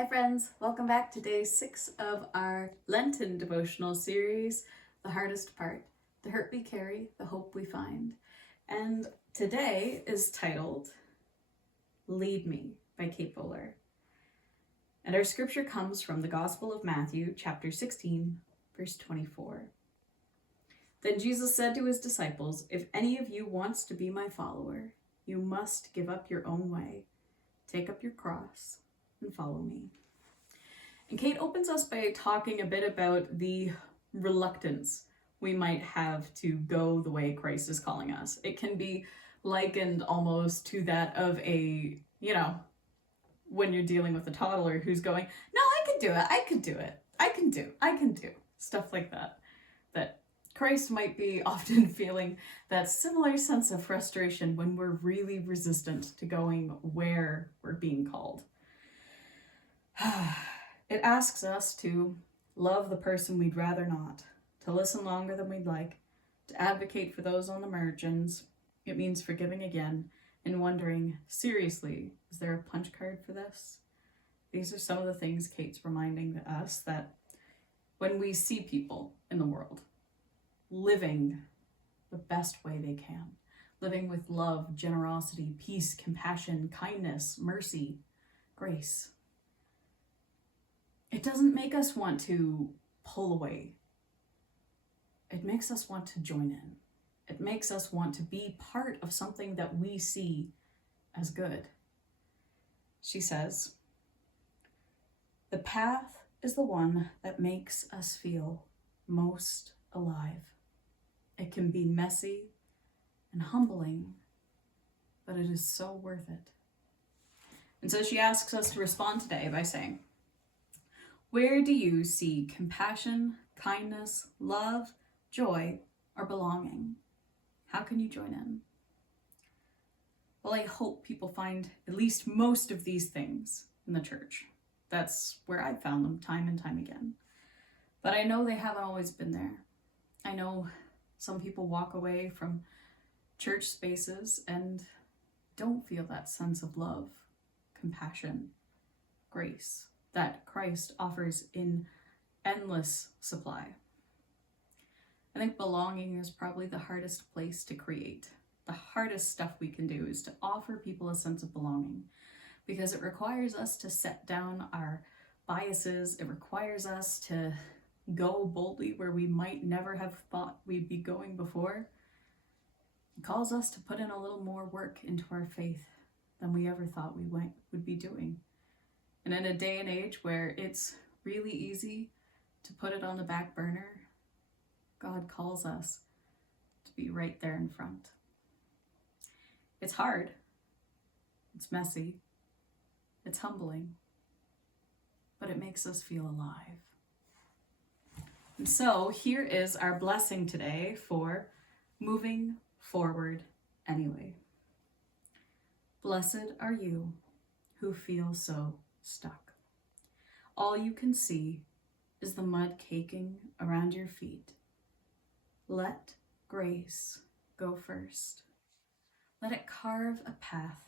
Hi friends, welcome back to day 6 of our Lenten Devotional series, The Hardest Part, the hurt we carry, the hope we find. And today is titled, Lead Me by Kate Bowler. And our scripture comes from the Gospel of Matthew, chapter 16, verse 24. Then Jesus said to his disciples, "If any of you wants to be my follower, you must give up your own way, take up your cross, and follow me." And Kate opens us by talking a bit about the reluctance we might have to go the way Christ is calling us. It can be likened almost to that of when you're dealing with a toddler who's going, "No, I can do it, I can do," stuff like that. That Christ might be often feeling that similar sense of frustration when we're really resistant to going where we're being called. It asks us to love the person we'd rather not, to listen longer than we'd like, to advocate for those on the margins. It means forgiving again and wondering, seriously, is there a punch card for this? These are some of the things Kate's reminding us that when we see people in the world living the best way they can, living with love, generosity, peace, compassion, kindness, mercy, grace, it doesn't make us want to pull away. It makes us want to join in. It makes us want to be part of something that we see as good. She says, "The path is the one that makes us feel most alive. It can be messy and humbling, but it is so worth it." And so she asks us to respond today by saying, where do you see compassion, kindness, love, joy, or belonging? How can you join in? Well, I hope people find at least most of these things in the church. That's where I've found them time and time again. But I know they haven't always been there. I know some people walk away from church spaces and don't feel that sense of love, compassion, grace that Christ offers in endless supply. I think belonging is probably the hardest place to create. The hardest stuff we can do is to offer people a sense of belonging, because it requires us to set down our biases. It requires us to go boldly where we might never have thought we'd be going before. It calls us to put in a little more work into our faith than we ever thought we would be doing. And in a day and age where it's really easy to put it on the back burner, God calls us to be right there in front. It's hard. It's messy. It's humbling. But it makes us feel alive. And so here is our blessing today for moving forward anyway. Blessed are you who feel so stuck. All you can see is the mud caking around your feet. Let grace go first. Let it carve a path,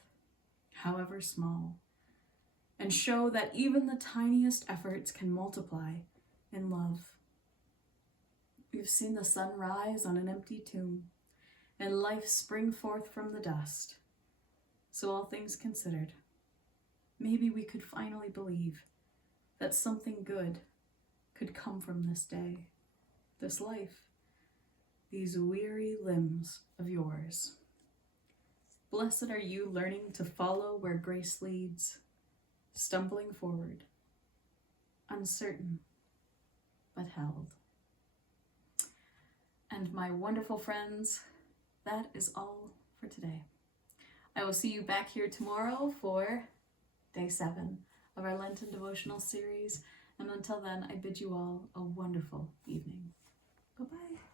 however small, and show that even the tiniest efforts can multiply in love. We've seen the sun rise on an empty tomb and life spring forth from the dust. So all things considered, maybe we could finally believe that something good could come from this day, this life, these weary limbs of yours. Blessed are you learning to follow where grace leads, stumbling forward, uncertain but held. And my wonderful friends, that is all for today. I will see you back here tomorrow for day 7 of our Lenten Devotional series. And until then, I bid you all a wonderful evening. Bye-bye.